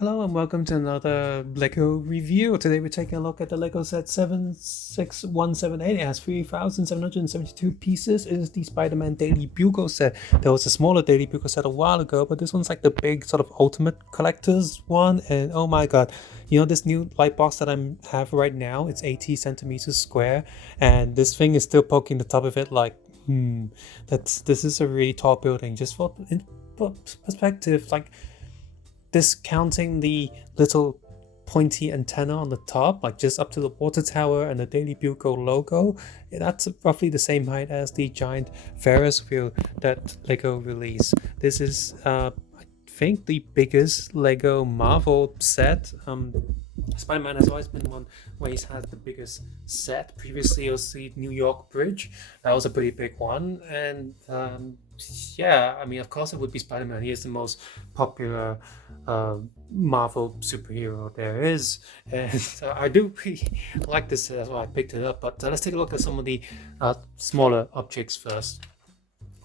Hello and welcome to another LEGO review. Today we're taking a look at the LEGO set 76178. It has 3,772 pieces. It is the Spider-Man Daily Bugle set. There was a smaller Daily Bugle set a while ago, but this one's like the big sort of ultimate collector's one. And oh my god, this new light box that I have right now, it's 80 centimeters square, and this thing is still poking the top of it like, this is a really tall building. Just for perspective, like, discounting the little pointy antenna on the top, like just up to the water tower and the Daily Bugle logo, that's roughly the same height as the giant Ferris wheel that LEGO released. This is, I think, the biggest LEGO Marvel set. Spider-Man has always been one where he's had the biggest set. Previously, it was the New York Bridge. That was a pretty big one. And yeah, I mean, of course, it would be Spider-Man. He is the most popular Marvel superhero there is. And I do really like this. That's why I picked it up. But let's take a look at some of the smaller objects first.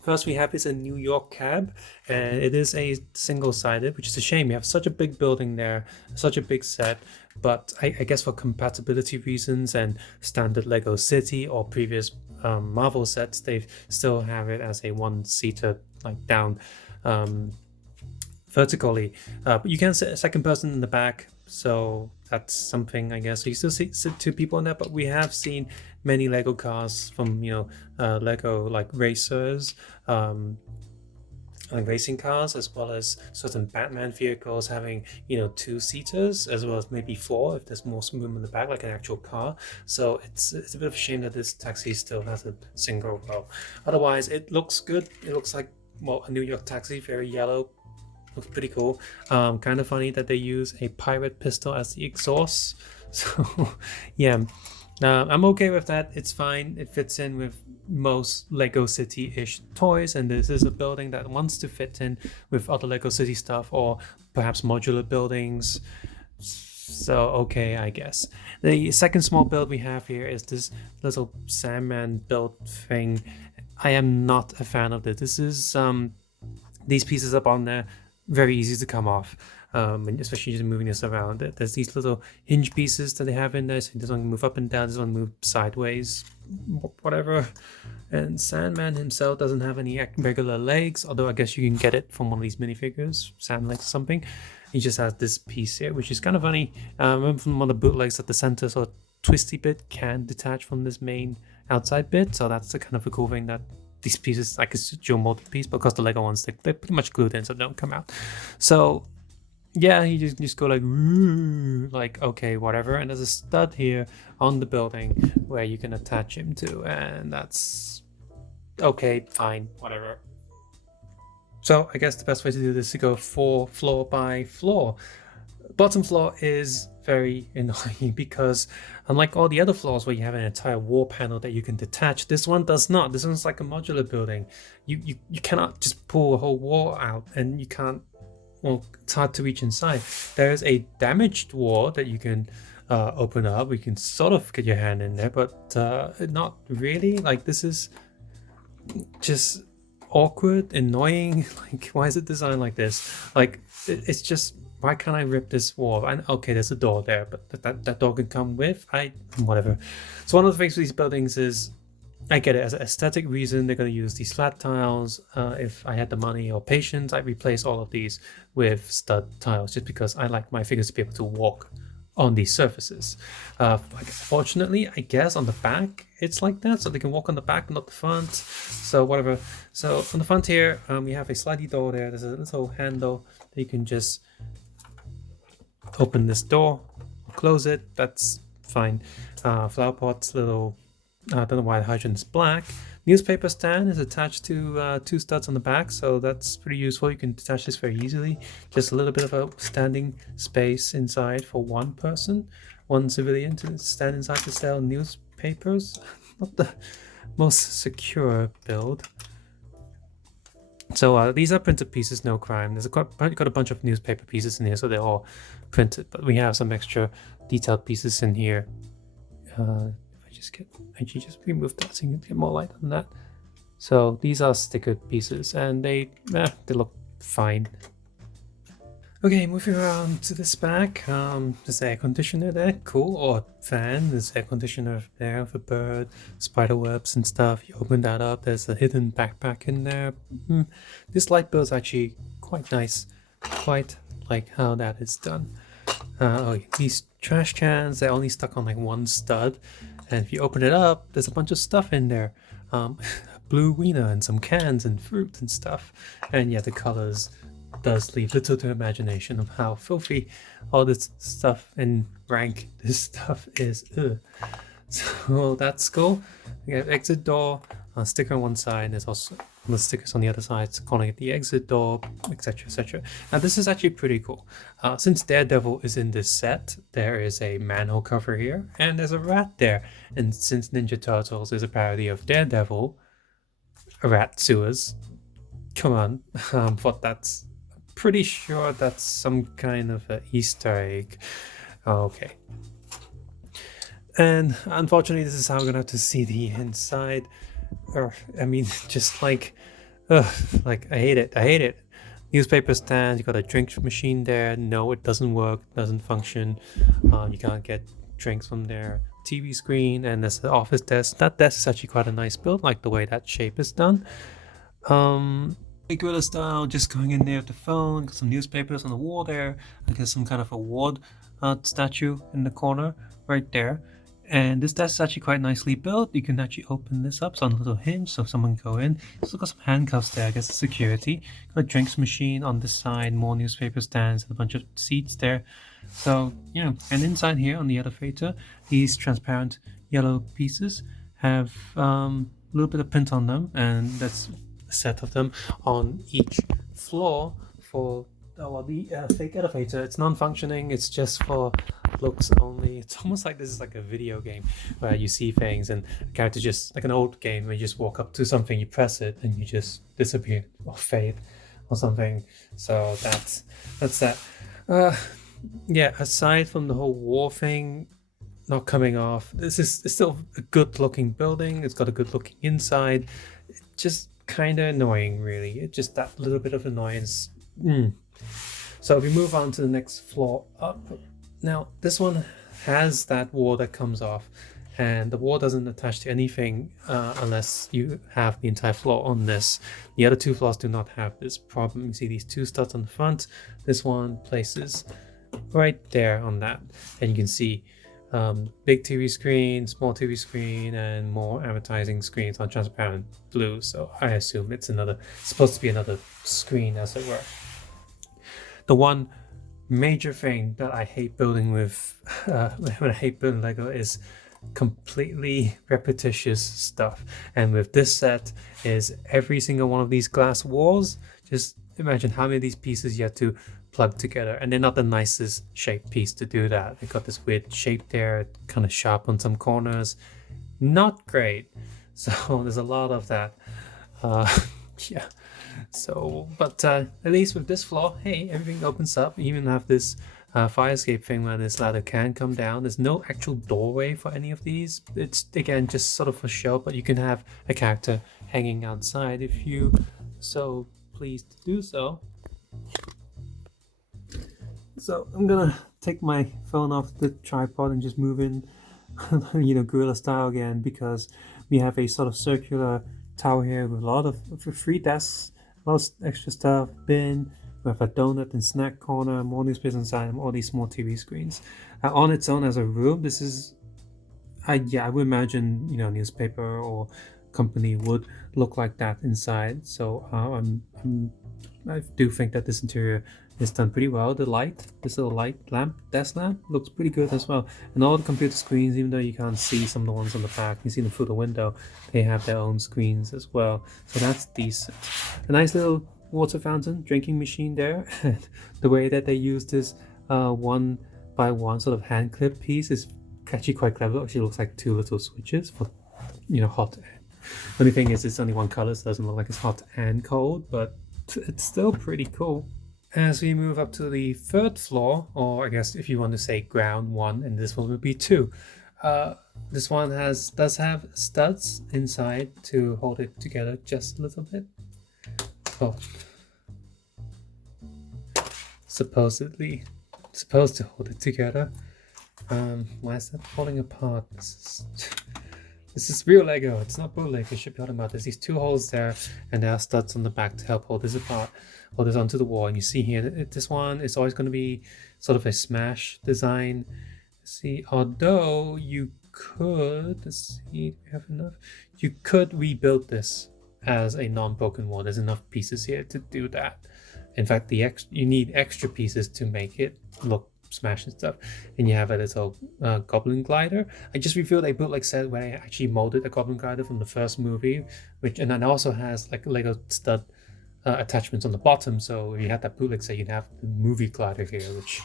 First, we have is a New York cab, and it is a single-sided, which is a shame. You have such a big building there, such a big set, but I guess for compatibility reasons and standard Lego City or previous Marvel sets, they still have it as a one-seater, like down vertically. But you can sit a second person in the back, so that's something, I guess. So you still sit two people in there, but we have seen many Lego cars from Lego like racers, like racing cars, as well as certain Batman vehicles having two seaters, as well as maybe four if there's more room in the back, like an actual car. So it's a bit of a shame that this taxi still has a single row. Otherwise, it looks good. It looks like, well, a New York taxi, very yellow. Looks pretty cool. Kind of funny that they use a pirate pistol as the exhaust. So yeah, I'm okay with that. It's fine. It fits in with most Lego City-ish toys, and this is a building that wants to fit in with other Lego City stuff or perhaps modular buildings. So okay, I guess. The second small build we have here is this little Sandman built thing. I am not a fan of this. This is these pieces up on there, very easy to come off, and especially just moving this around. There's these little hinge pieces that they have in there, so this one can move up and down, this one move sideways, whatever. And Sandman himself doesn't have any regular legs, although I guess you can get it from one of these minifigures, sand legs or something. He just has this piece here, which is kind of funny. Remember from one of the bootlegs that the center sort of twisty bit can detach from this main outside bit, so that's the kind of a cool thing that these pieces, like it's a dual molded piece, but because the Lego ones, they're pretty much glued in, so they don't come out. So yeah, he just go like okay, whatever. And there's a stud here on the building where you can attach him to, and that's okay, fine, whatever. So I guess the best way to do this is to go floor by floor. Bottom floor is very annoying because unlike all the other floors where you have an entire wall panel that you can detach, this one does not. This one's like a modular building. You cannot just pull a whole wall out, and you can't, well, it's hard to reach inside. There's a damaged wall that you can open up. You can sort of get your hand in there, but not really. Like, this is just awkward, annoying. Like, why is it designed like this? Like, it's just, why can't I rip this wall? And okay, there's a door there, but that door can come with whatever. So one of the things with these buildings is, I get it, as an aesthetic reason, they're going to use these flat tiles. If I had the money or patience, I'd replace all of these with stud tiles, just because I like my figures to be able to walk on these surfaces. Fortunately, I guess on the back it's like that, so they can walk on the back, not the front. So whatever. So on the front here, we have a slidey door there. There's a little handle that you can just open this door, close it. That's fine. Flower pots, little. I don't know why the hydrant is black. Newspaper stand is attached to two studs on the back, so that's pretty useful. You can detach this very easily. Just a little bit of a standing space inside for one person, one civilian to stand inside to sell newspapers. Not the most secure build. So these are printed pieces, no crime. There's got a bunch of newspaper pieces in here, so they're all printed. But we have some extra detailed pieces in here. Just remove that so you can get more light on that. So these are stickered pieces, and they look fine. Okay, moving around to this back, there's air conditioner there, cool, or fan, there's air conditioner there for bird, spider webs and stuff. You open that up, there's a hidden backpack in there. This light bill is actually quite nice, quite like how that is done. These trash cans, they're only stuck on like one stud, and if you open it up, there's a bunch of stuff in there. Blue wiener and some cans and fruit and stuff, and yeah, the colors does leave little to imagination of how filthy all this stuff and rank this stuff is. Ugh. So that's cool. We have exit door, a sticker on one side, and there's also the stickers on the other side calling it the exit door, etc, etc. Now this is actually pretty cool. Since Daredevil is in this set, there is a manhole cover here, and there's a rat there. And since Ninja Turtles is a parody of Daredevil, rat sewers, come on, but that's pretty sure that's some kind of an Easter egg. Okay. And unfortunately, this is how we're gonna have to see the inside. I mean, just like I hate it. I hate it. Newspaper stand. You got a drink machine there. No, it doesn't work. Doesn't function. You can't get drinks from there. TV screen, and there's the office desk. That desk is actually quite a nice build. Like the way that shape is done. Gorilla style, just going in there with the phone, got some newspapers on the wall there, I guess some kind of award statue in the corner right there. And this desk is actually quite nicely built. You can actually open this up, so on a little hinge so someone can go in. Also got some handcuffs there, I guess security. Got a drinks machine on this side, more newspaper stands, and a bunch of seats there. So yeah, and inside here on the elevator, these transparent yellow pieces have a little bit of print on them, and that's set of them on each floor for the fake elevator. It's non-functioning, it's just for looks only. It's almost like this is like a video game where you see things and a character just like an old game where you just walk up to something, you press it, and you just disappear or fade or something. So that's that. Yeah, aside from the whole war thing not coming off, this is still a good looking building. It's got a good looking inside. It just kind of annoying, really. It's just that little bit of annoyance. So if we move on to the next floor up, now this one has that wall that comes off, and the wall doesn't attach to anything unless you have the entire floor on this. The other two floors do not have this problem. You see these two studs on the front. This one places right there on that, and you can see big TV screen, small TV screen, and more advertising screens on transparent blue. So I assume it's supposed to be another screen, as it were. The one major thing that I hate building with, when I hate building Lego, is completely repetitious stuff. And with this set, is every single one of these glass walls. Just imagine how many of these pieces you have to plug together, and they're not the nicest shaped piece to do that. They got this weird shape there, kind of sharp on some corners, not great. So there's a lot of that. Yeah. So, but at least with this floor, hey, everything opens up. You even have this fire escape thing where this ladder can come down. There's no actual doorway for any of these. It's again just sort of for show, but you can have a character hanging outside if you so pleased to do so. So I'm gonna take my phone off the tripod and just move in, gorilla style again, because we have a sort of circular tower here with a lot of free desks, a lot of extra stuff, bin, we have a donut and snack corner, more newspapers inside, and all these small TV screens. On its own as a room, this is, I would imagine, newspaper or company would look like that inside. So I do think that this interior is done pretty well. The light, this little light lamp, desk lamp, looks pretty good as well. And all the computer screens, even though you can't see some of the ones on the back, you see them through the window, they have their own screens as well. So that's decent. A nice little water fountain, drinking machine there. And the way that they use this one by one sort of hand clip piece is actually quite clever. It actually looks like two little switches for, hot. The only thing is it's only one color, so it doesn't look like it's hot and cold, but it's still pretty cool. As we move up to the third floor, or I guess if you want to say ground one, and this one would be two. This one does have studs inside to hold it together just a little bit. Oh. supposed to hold it together. Why is that falling apart? This is real Lego. It's not bootleg. It should be automatic. There's these 2 holes there, and there are studs on the back to help hold this apart, hold this onto the wall. And you see here, this one is always going to be sort of a smash design. See, although you could, let's see, do we have enough? You could rebuild this as a non-broken wall. There's enough pieces here to do that. In fact, you need extra pieces to make it look smash and stuff. And you have a little goblin glider. I just revealed a bootleg set where I actually molded a goblin glider from the first movie, and then also has like Lego stud attachments on the bottom. So if you had that bootleg set, you'd have the movie glider here, which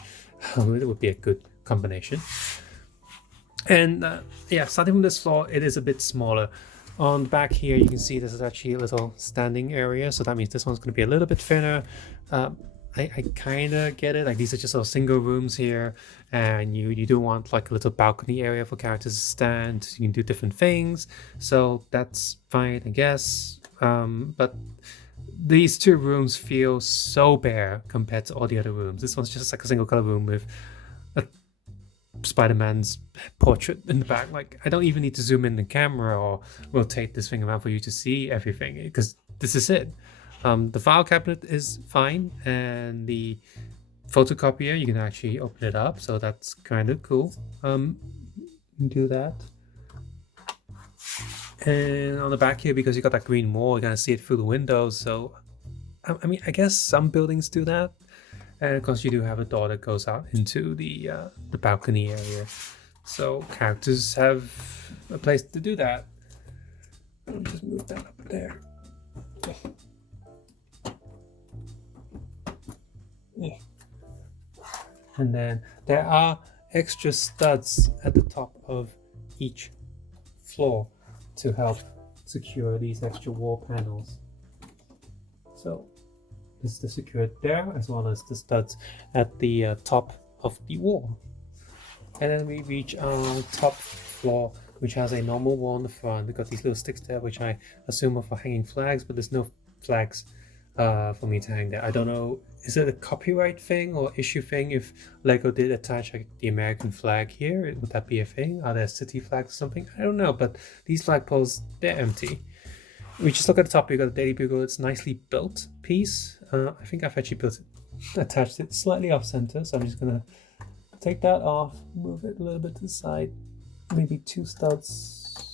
it would be a good combination. And yeah, starting from this floor, it is a bit smaller. On the back here, you can see this is actually a little standing area, so that means this one's going to be a little bit thinner. I kind of get it. Like, these are just sort of single rooms here, and you do want like a little balcony area for characters to stand. So you can do different things, so that's fine, I guess. But these 2 rooms feel so bare compared to all the other rooms. This one's just like a single color room with a Spider-Man's portrait in the back. Like, I don't even need to zoom in the camera or rotate this thing around for you to see everything, because this is it. The file cabinet is fine, and the photocopier, you can actually open it up, so that's kind of cool. Do that. And on the back here, because you got that green wall, you're gonna see it through the windows. So I mean, I guess some buildings do that. And of course, you do have a door that goes out into the balcony area, so characters have a place to do that. Let me just move that up there. And then there are extra studs at the top of each floor to help secure these extra wall panels. So this is the secured there, as well as the studs at the top of the wall. And then we reach our top floor, which has a normal wall in the front. We've got these little sticks there, which I assume are for hanging flags, but there's no flags for me to hang there. I don't know, is it a copyright thing or issue thing? If Lego did attach like the American flag here, would that be a thing? Are there city flags or something? I don't know, but these flagpoles, they're empty. We just look at the top, we got the Daily Bugle. It's a nicely built piece. I think I've actually attached it slightly off center, so I'm just gonna take that off, move it a little bit to the side, maybe 2 studs,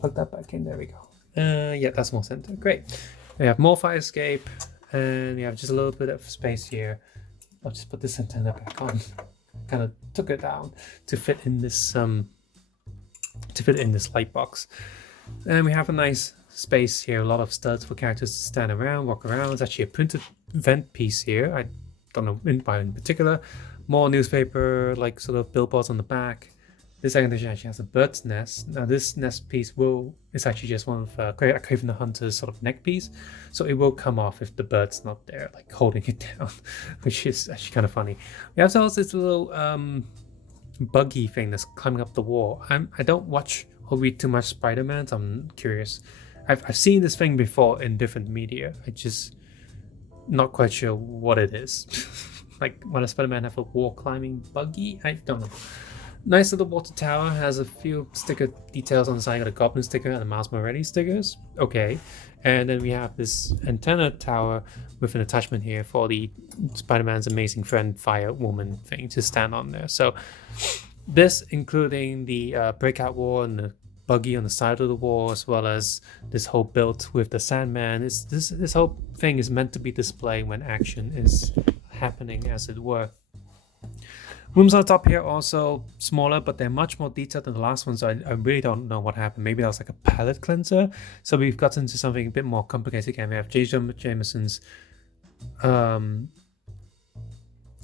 plug that back in, there we go. Yeah, that's more center, great. We have more fire escape, and we have just a little bit of space here. I'll just put this antenna back on. Kind of took it down to fit in this light box. And we have a nice space here, a lot of studs for characters to stand around, walk around. There's actually a printed vent piece here. I don't know why in particular. More newspaper, like sort of billboards on the back. This second edition actually has a bird's nest. Now this nest piece is actually just one of Craven the Hunter's sort of neck piece, so it will come off if the bird's not there, like holding it down, which is actually kind of funny. We have also this little buggy thing that's climbing up the wall. I don't watch or read too much Spider-Man, so I'm curious. I've seen this thing before in different media. I just not quite sure what it is. Like, why does Spider-Man have a wall climbing buggy? I don't know. Nice little water tower, has a few sticker details on the side. Got a Goblin sticker and a Miles Morales stickers. Okay. And then we have this antenna tower with an attachment here for the Spider-Man's amazing friend Firewoman thing to stand on there. So this, including the breakout wall and the buggy on the side of the wall, as well as this whole build with the Sandman, this whole thing is meant to be displayed when action is happening, as it were. Rooms on the top here are also smaller, but they're much more detailed than the last one, so I really don't know what happened. Maybe that was like a palette cleanser. So we've gotten to something a bit more complicated again. We have J. Jonah Jameson's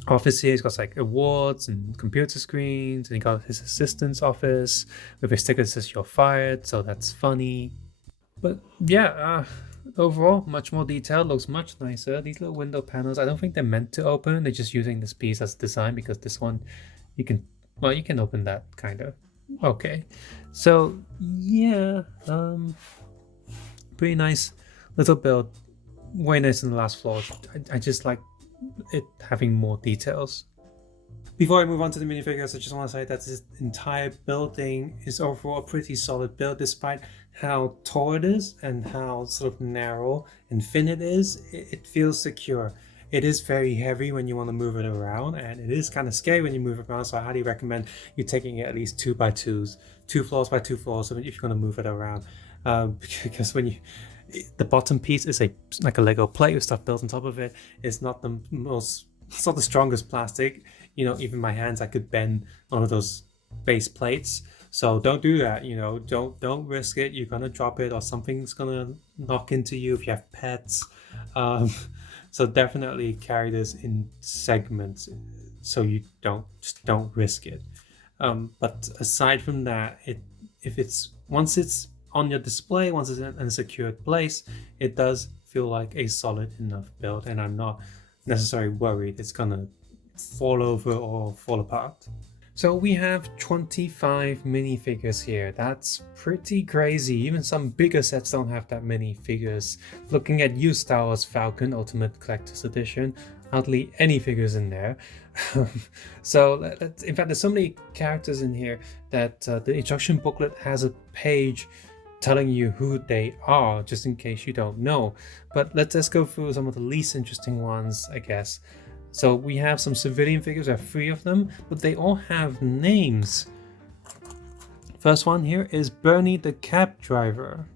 office here. He's got like awards and computer screens, and he got his assistant's office with a sticker that says "You're fired," so that's funny. But yeah, overall, much more detailed, looks much nicer. These little window panels, I don't think they're meant to open. They're just using this piece as design, because this one, you can open that kind of. Okay, so yeah, pretty nice little build. Way nicer than the last floor. I just like it having more details. Before I move on to the minifigures, I just want to say that this entire building is overall a pretty solid build, despite how tall it is and how sort of narrow and thin it is. It feels secure. It is very heavy when you want to move it around, and it is kind of scary when you move it around, so I highly recommend you taking it at least 2x2s, 2 floors by 2 floors, if you're going to move it around. Because when the bottom piece is like a Lego plate with stuff built on top of it. It's not the strongest plastic. You know, even my hands, I could bend one of those base plates. So don't do that. You know, don't risk it. You're gonna drop it, or something's gonna knock into you if you have pets. So definitely carry this in segments, so you don't risk it. But aside from that, once it's on your display, once it's in a secured place, it does feel like a solid enough build, and I'm not necessarily worried it's gonna fall over or fall apart. So we have 25 minifigures here. That's pretty crazy. Even some bigger sets don't have that many figures. Looking at you, Star Wars Falcon Ultimate Collector's Edition, hardly any figures in there. So in fact, there's so many characters in here that the instruction booklet has a page telling you who they are, just in case you don't know. But let's just go through some of the least interesting ones, I guess. So we have some civilian figures, there are 3 of them, but they all have names. First one here is Bernie the cab driver.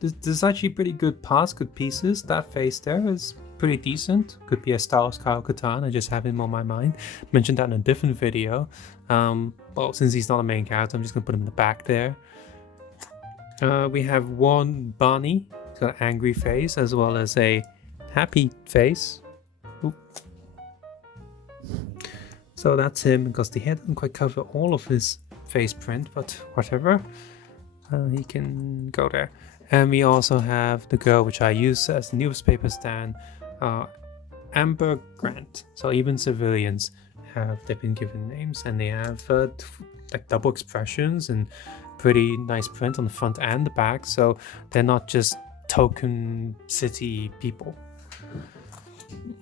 There's actually pretty good parts, good pieces. That face there is pretty decent. Could be a Star Wars Kyle Katarn, I just have him on my mind. Mentioned that in a different video. Well, since he's not a main character, I'm just gonna put him in the back there. We have one Barney, he's got an angry face as well as a happy face. Oop. So that's him, because the hair doesn't quite cover all of his face print, but whatever. He can go there. And we also have the girl, which I use as newspaper stand, Amber Grant. So even civilians they've been given names, and they have like double expressions and pretty nice print on the front and the back. So they're not just token city people.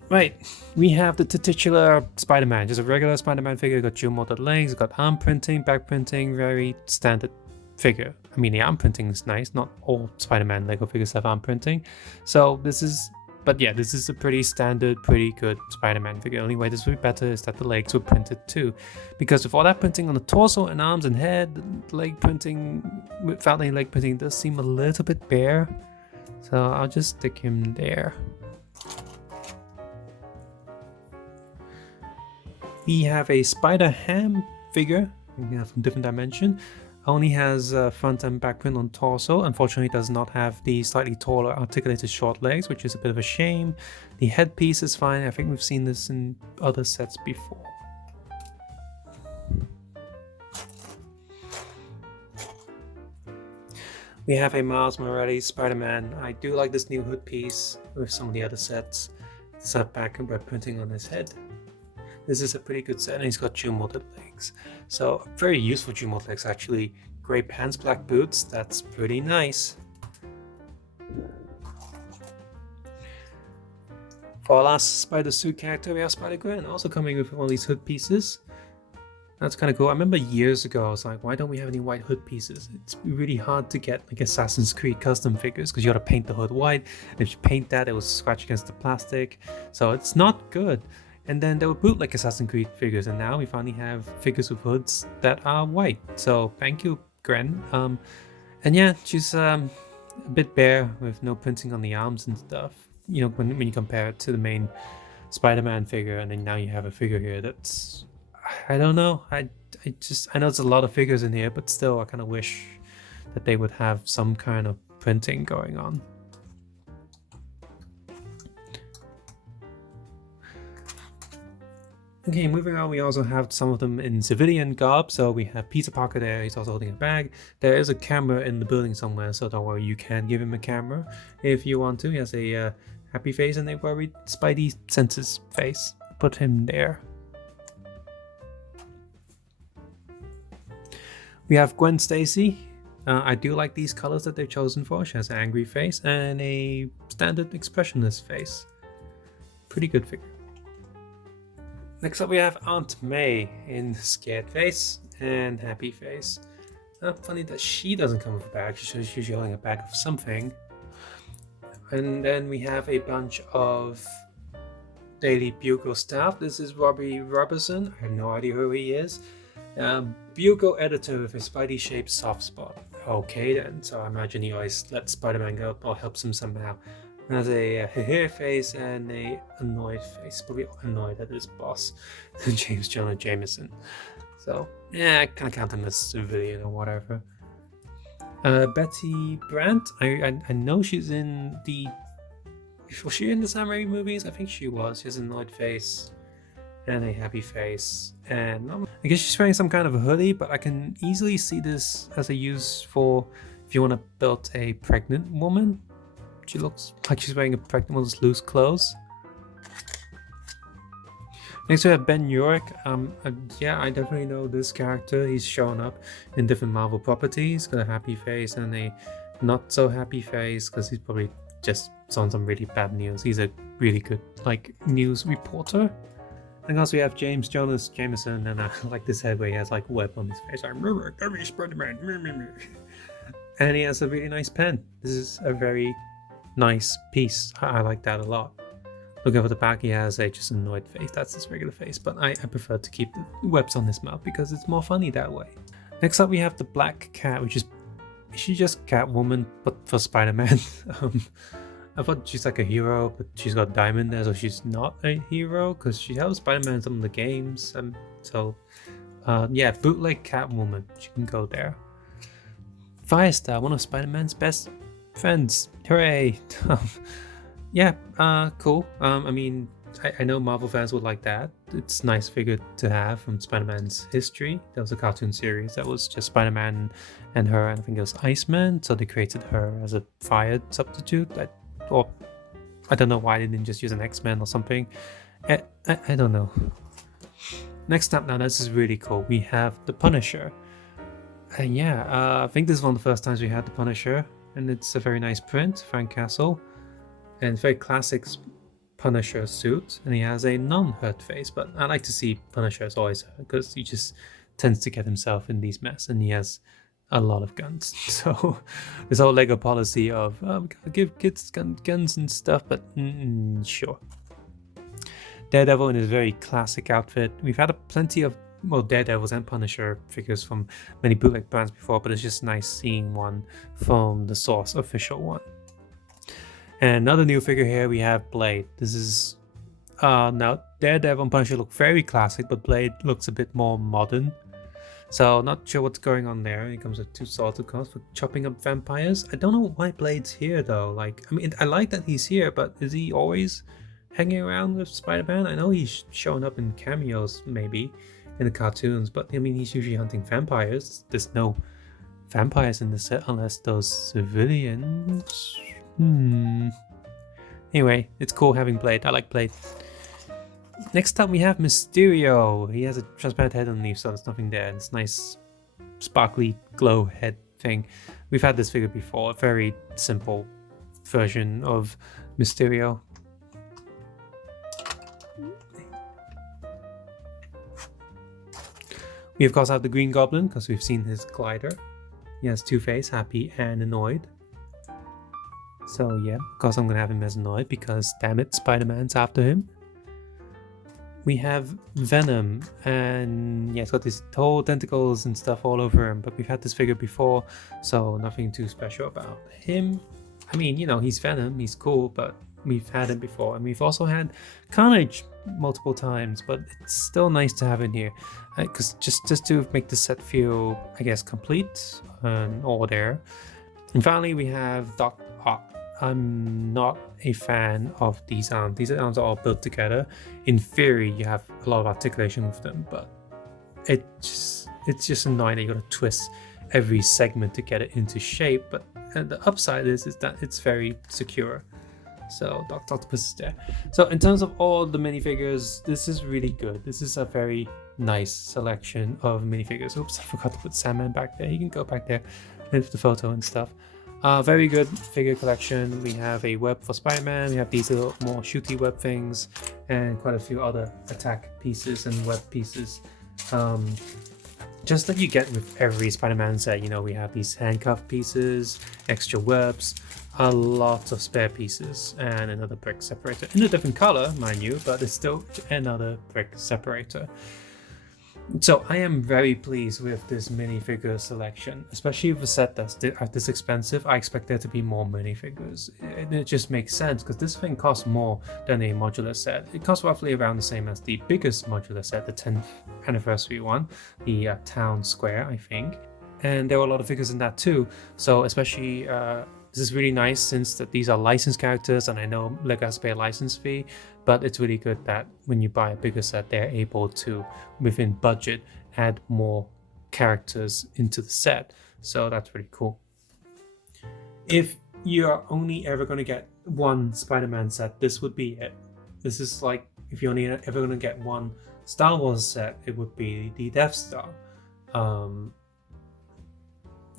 Right, we have the titular Spider-Man, just a regular Spider-Man figure. Got dual molded legs, got arm printing, back printing, very standard figure. I mean, the arm printing is nice. Not all Spider-Man Lego figures have arm printing. So this is a pretty standard, pretty good Spider-Man figure. The only way this would be better is that the legs were printed too. Because with all that printing on the torso and arms and head, leg printing, without any leg printing, does seem a little bit bare. So I'll just stick him there. We have a Spider-Ham figure from different dimension. Only has front and back print on torso. Unfortunately, does not have the slightly taller articulated short legs, which is a bit of a shame. The headpiece is fine. I think we've seen this in other sets before. We have a Miles Morales Spider-Man. I do like this new hood piece with some of the other sets. It's a back and red printing on his head. This is a pretty good set, and he's got dual molded legs. So very useful dual molded legs actually. Grey pants, black boots, that's pretty nice. For our last spider suit character, we have Spider-Gwen, also coming with one of these hood pieces. That's kind of cool. I remember years ago, I was like, why don't we have any white hood pieces? It's really hard to get like Assassin's Creed custom figures, because you gotta paint the hood white. And if you paint that, it will scratch against the plastic. So it's not good. And then there were bootleg Assassin's Creed figures, and now we finally have figures with hoods that are white. So thank you, Gwen. And yeah, she's a bit bare with no printing on the arms and stuff. You know, when you compare it to the main Spider-Man figure, and then now you have a figure here that's, I don't know. I know it's a lot of figures in here, but still, I kind of wish that they would have some kind of printing going on. Okay, moving on, we also have some of them in civilian garb. So we have Peter Parker there, he's also holding a bag. There is a camera in the building somewhere, so don't worry, you can give him a camera if you want to. He has a happy face and a worried Spidey senses face. Put him there. We have Gwen Stacy. I do like these colors that they've chosen for. She has an angry face and a standard expressionless face. Pretty good figure. Next up we have Aunt May in scared face and happy face. Funny that she doesn't come with a bag, she's usually holding a bag of something. And then we have a bunch of Daily Bugle staff. This is Robbie Robertson. I have no idea who he is. Bugle editor with a Spidey-shaped soft spot. Okay then, so I imagine he always lets Spider-Man go or helps him somehow. And has a hair face and a annoyed face. Probably annoyed at his boss, James Jonah Jameson. So yeah, I kind of count him as civilian or whatever. Betty Brandt. I know she's in the. Was she in the Sam Raimi movies? I think she was. She has an annoyed face and a happy face, and I guess she's wearing some kind of a hoodie. But I can easily see this as a use for if you want to build a pregnant woman. She looks like she's wearing a pregnant woman's loose clothes. Next we have Ben Urich. Yeah, I definitely know this character. He's shown up in different Marvel properties. Got a happy face and a not so happy face because he's probably just saw some really bad news. He's a really good news reporter. And also we have James Jonas Jameson, and I like this head where he has web on his face. I'm every Spider-Man. And he has a really nice pen. This is a very nice piece. I like that a lot. Look over the back, he has a just annoyed face. That's his regular face, but I prefer to keep the webs on his mouth because it's more funny that way. Next up we have the Black Cat, which is she just Catwoman, but for Spider-Man. I thought she's like a hero, but she's got Diamond there, so she's not a hero because she helps Spider-Man in some of the games. Yeah, bootleg Catwoman. She can go there. Firestar, one of Spider-Man's best friends. Hooray! Yeah, cool. I mean, I know Marvel fans would like that. It's a nice figure to have from Spider-Man's history. There was a cartoon series that was just Spider-Man and her, and I think it was Iceman, so they created her as a fire substitute. I don't know why they didn't just use an X-Men or something. I don't know. Next up now, this is really cool. We have the Punisher. I think this is one of the first times we had the Punisher, and it's a very nice print, Frank Castle. And very classic Punisher suit, and he has a non-hurt face, but I like to see Punisher as always hurt because he just tends to get himself in these mess, and he has a lot of guns. So this whole Lego policy of we gotta give kids guns and stuff, but sure. Daredevil in his very classic outfit. We've had plenty of Daredevils and Punisher figures from many bootleg brands before, but it's just nice seeing one from the source official one. And another new figure here, we have Blade. This is, now Daredevil and Punisher look very classic, but Blade looks a bit more modern. So not sure what's going on there. He comes with two swords, of course, for chopping up vampires. I don't know why Blade's here though. I like that he's here, but is he always hanging around with Spider-Man? I know he's showing up in cameos maybe in the cartoons, but I mean, he's usually hunting vampires. There's no vampires in the set unless those civilians. Anyway, it's cool having Blade. I like Blade. Next up we have Mysterio. He has a transparent head underneath, so there's nothing there. It's nice sparkly glow head thing. We've had this figure before. A very simple version of Mysterio. We of course have the Green Goblin because we've seen his glider. He has Two-Face, happy and annoyed. So yeah, of course I'm gonna have him as annoyed because damn it, Spider-Man's after him. We have Venom, and yeah, it's got these whole tentacles and stuff all over him, but we've had this figure before, so nothing too special about him. I mean, he's Venom, he's cool, but we've had him before, and we've also had Carnage multiple times, but it's still nice to have in here, because just to make the set feel, I guess, complete and all there. And finally, we have Doc Ock. I'm not a fan of these arms. These arms are all built together. In theory, you have a lot of articulation with them, but it's just annoying that you gotta twist every segment to get it into shape. But the upside is that it's very secure. So Dr. Octopus is there. So in terms of all the minifigures, this is really good. This is a very nice selection of minifigures. Oops, I forgot to put Sandman back there. He can go back there with the photo and stuff. Very good figure collection. We have a web for Spider-Man, we have these little more shooty web things, and quite a few other attack pieces and web pieces. Just like you get with every Spider-Man set, we have these handcuff pieces, extra webs, a lot of spare pieces, and another brick separator. In a different color, mind you, but it's still another brick separator. So I am very pleased with this minifigure selection, especially with a set that's this expensive. I expect there to be more minifigures. It just makes sense because this thing costs more than a modular set. It costs roughly around the same as the biggest modular set, the 10th anniversary one, the Town Square, I think. And there were a lot of figures in that too. So especially this is really nice since these are licensed characters, and I know Lego has to pay a license fee, but it's really good that when you buy a bigger set, they're able to, within budget, add more characters into the set. So that's pretty cool. If you're only ever going to get one Spider-Man set, this would be it. This is like, if you're only ever going to get one Star Wars set, it would be the Death Star.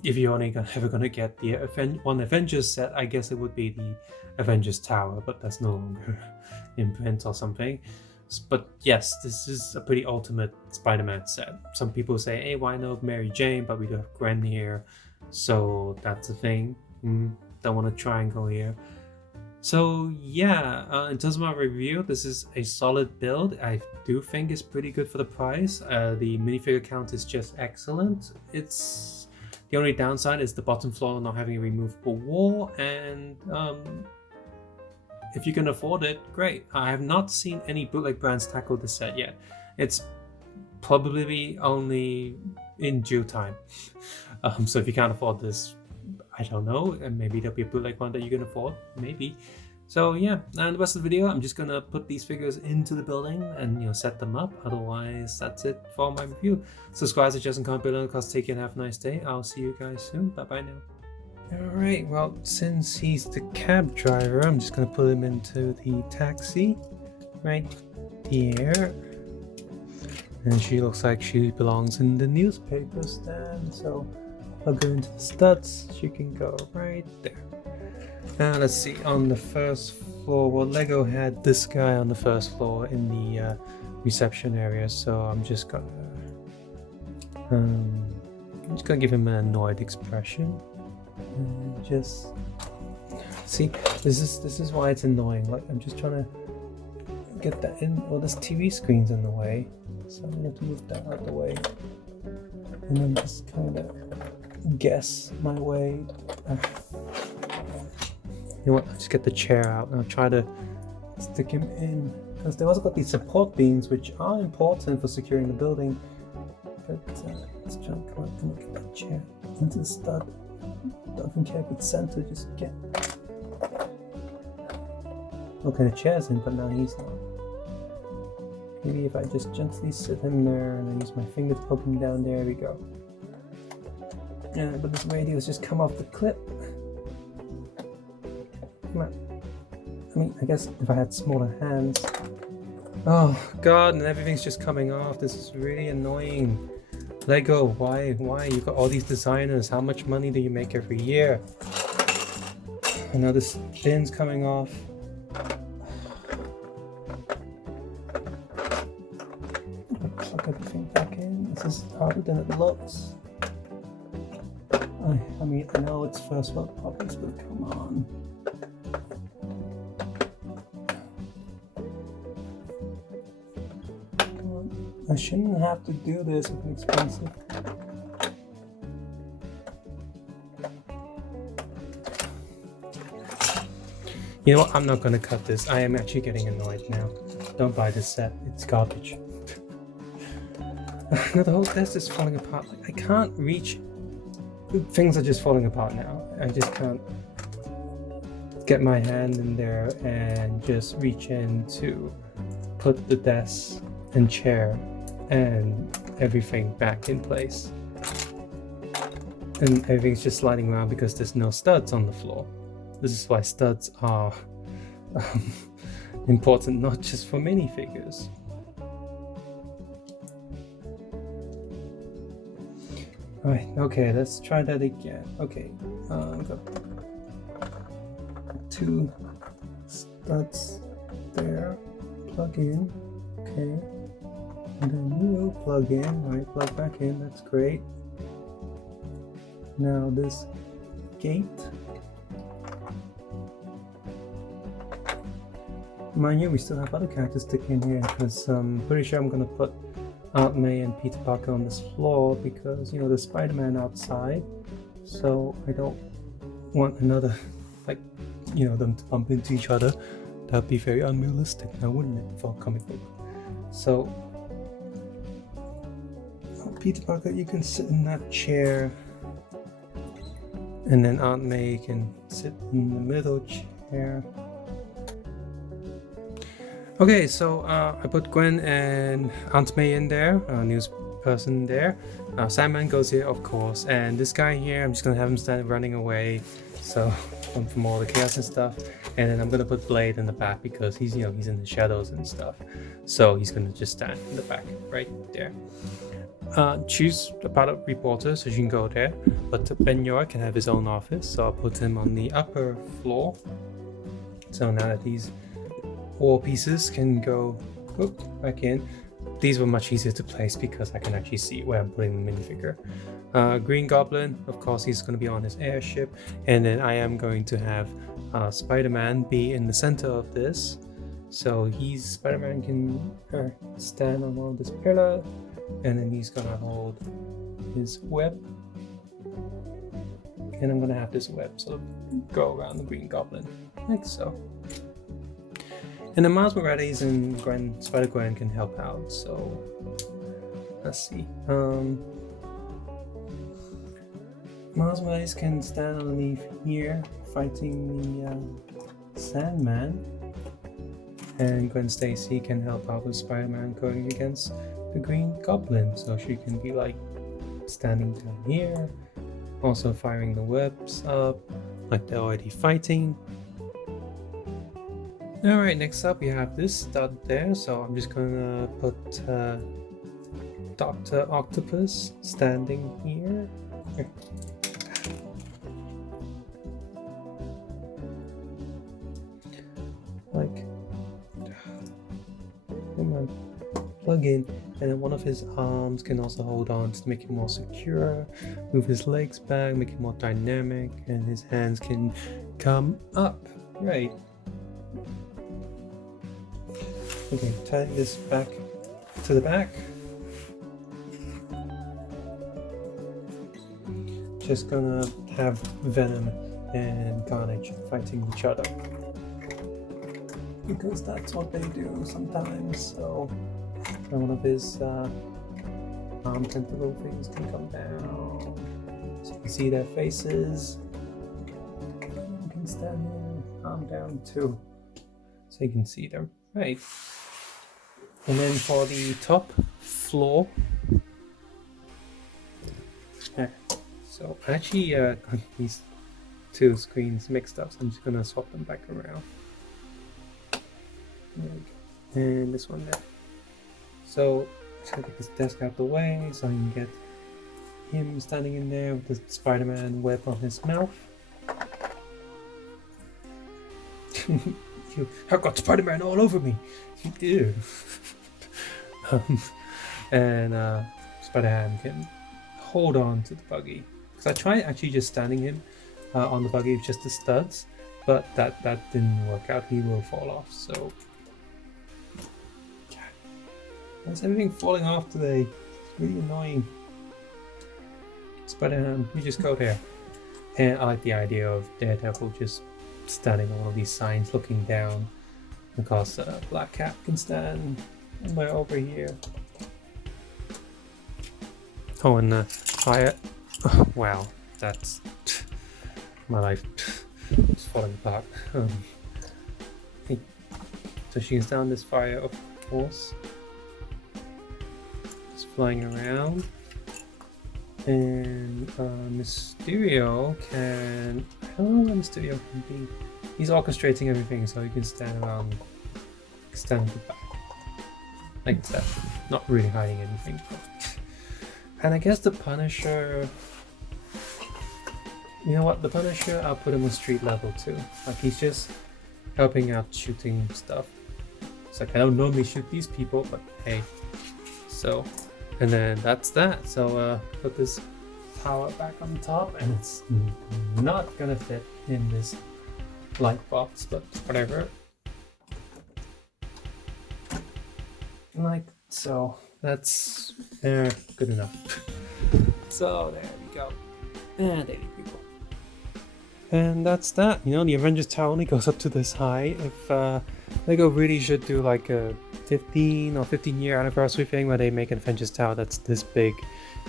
If you're only ever going to get the one Avengers set, I guess it would be the Avengers Tower, but that's no longer in print or something. But yes, this is a pretty ultimate Spider-Man set. Some people say, hey, why not Mary Jane? But we do have Gwen here, so that's a thing. Don't want a triangle here. So yeah, in terms of my review, this is a solid build. I do think it's pretty good for the price. The minifigure count is just excellent. The only downside is the bottom floor not having a removable wall, and if you can afford it, great. I have not seen any bootleg brands tackle this set yet. It's probably only in due time. So if you can't afford this, I don't know, and maybe there'll be a bootleg one that you can afford, maybe. So yeah, and the rest of the video, I'm just gonna put these figures into the building and set them up. Otherwise, that's it for my review. Subscribe, suggest, and comment below. Because take care and have a nice day. I'll see you guys soon. Bye bye now. Alright, well, since he's the cab driver, I'm just gonna put him into the taxi right here. And she looks like she belongs in the newspaper stand, so I'll go into the studs. She can go right there. Now let's see, on the first floor, well, Lego had this guy on the first floor in the reception area, so I'm just gonna give him an annoyed expression. And just see, this is why it's annoying. Like, I'm just trying to get that in. Well, this TV screen's in the way, so I'm going to move that out of the way, and then just kind of guess my way. You know what, I'll just get the chair out and I'll try to stick him in. Because they also got these support beams, which are important for securing the building. But let's try and come on, get that chair into the stud. Don't even care if it's centered, just get. Okay, the chair's in, but now he's not. Maybe if I just gently sit him there and I use my finger to poke him down, there we go. But this radio's just come off the clip. I mean, I guess if I had smaller hands. Oh god, and everything's just coming off. This is really annoying. Lego, why? You got all these designers. How much money do you make every year? I know this pin's coming off. I'll plug everything back in. This is harder than it looks. I mean, I know it's first world problems, but come on. I shouldn't have to do this if it's expensive. You know what? I'm not gonna cut this. I am actually getting annoyed now. Don't buy this set. It's garbage. No, the whole desk is falling apart. Like, I can't reach. Things are just falling apart now. I just can't get my hand in there and just reach in to put the desk and chair and everything back in place. And everything's just sliding around because there's no studs on the floor. This is why studs are important, not just for minifigures. Alright, okay, let's try that again. Okay, got 2 studs there. Plug in. Okay. And then you will plug in, right? Plug back in, that's great. Now this gate. Mind you, we still have other characters sticking here because I'm pretty sure I'm gonna put Aunt May and Peter Parker on this floor because, you know, there's Spider-Man outside. So I don't want another, like, you know, them to bump into each other. That'd be very unrealistic now, wouldn't it, for a comic book? So, Peter Parker, you can sit in that chair. And then Aunt May can sit in the middle chair. Okay, so I put Gwen and Aunt May in there, news person there. Sandman goes here, of course, and this guy here, I'm just gonna have him stand running away, so from all the chaos and stuff. And then I'm gonna put Blade in the back because he's, you know, he's in the shadows and stuff. So he's gonna just stand in the back right there. Choose a pilot reporter so you can go there, but Ben Yor can have his own office, so I'll put him on the upper floor. So now that these all pieces can go back in. These were much easier to place because I can actually see where I'm putting the minifigure. Green Goblin, of course, he's going to be on his airship, and then I am going to have Spider-Man be in the center of this. So Spider-Man can stand on one of this pillar, and then he's gonna hold his web, and I'm gonna have this web sort of go around the Green Goblin like so. And then Miles Morales and Spider-Gwen can help out. So let's see. Miles Morales can stand underneath here fighting the Sandman, and Gwen Stacy can help out with Spider-Man going against the Green Goblin. So she can be like standing down here, also firing the webs up like they're already fighting. Alright, next up we have this stud there, so I'm just gonna put Dr. Octopus standing here. Like, come on, plug in, and then one of his arms can also hold on to make it more secure, move his legs back, make it more dynamic, and his hands can come up, right. Okay, tie this back to the back. Just gonna have Venom and Carnage fighting each other, because that's what they do sometimes. So one of his arm tentacle things can come down, so you can see their faces. You can stand there, arm down too, so you can see them, right. And then for the top floor, so I actually got these two screens mixed up, so I'm just gonna swap them back around. And this one there. So I'm just gonna take this desk out of the way so I can get him standing in there with the Spider-Man web on his mouth. I've got Spider-Man all over me. Ew. And Spider-Man can hold on to the buggy. Because I tried actually just standing him on the buggy with just the studs, but that didn't work out. He will fall off. So, why is everything falling off today? It's really annoying. Spider-Man, you just go there. And I like the idea of Daredevil just standing on all of these signs looking down, because Black Cat can stand somewhere over here. Oh, and fire. Oh, wow, that's my life is falling apart. So she can stand this fire, of course. It's flying around. And Mysterio can... I don't know where Mysterio can be. He's orchestrating everything, so he can stand around, stand at the back. Like that. Not really hiding anything. And I guess the Punisher, you know what, the Punisher, I'll put him on street level too. Like he's just helping out shooting stuff. It's like I don't normally shoot these people, but hey. So, and then that's that. So put this power back on top, and it's not gonna fit in this light box, but whatever. Like so, that's good enough. So there we go. And there you go. And that's that. You know, the Avengers Tower only goes up to this high. If Lego really should do like a 15-year anniversary thing where they make an Avengers Tower that's this big,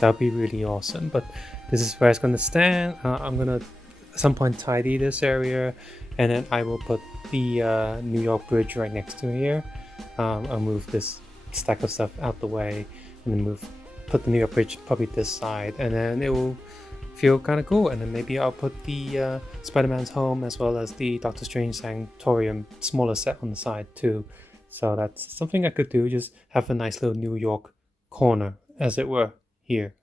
that would be really awesome. But this is where it's going to stand. I'm going to at some point tidy this area, and then I will put the New York Bridge right next to here. I'll move this stack of stuff out the way, and then put the New York Bridge probably this side, and then it will feel kind of cool. And then maybe I'll put the Spider-Man's home as well as the Doctor Strange Sanctorium smaller set on the side too. So that's something I could do, just have a nice little New York corner, as it were, here.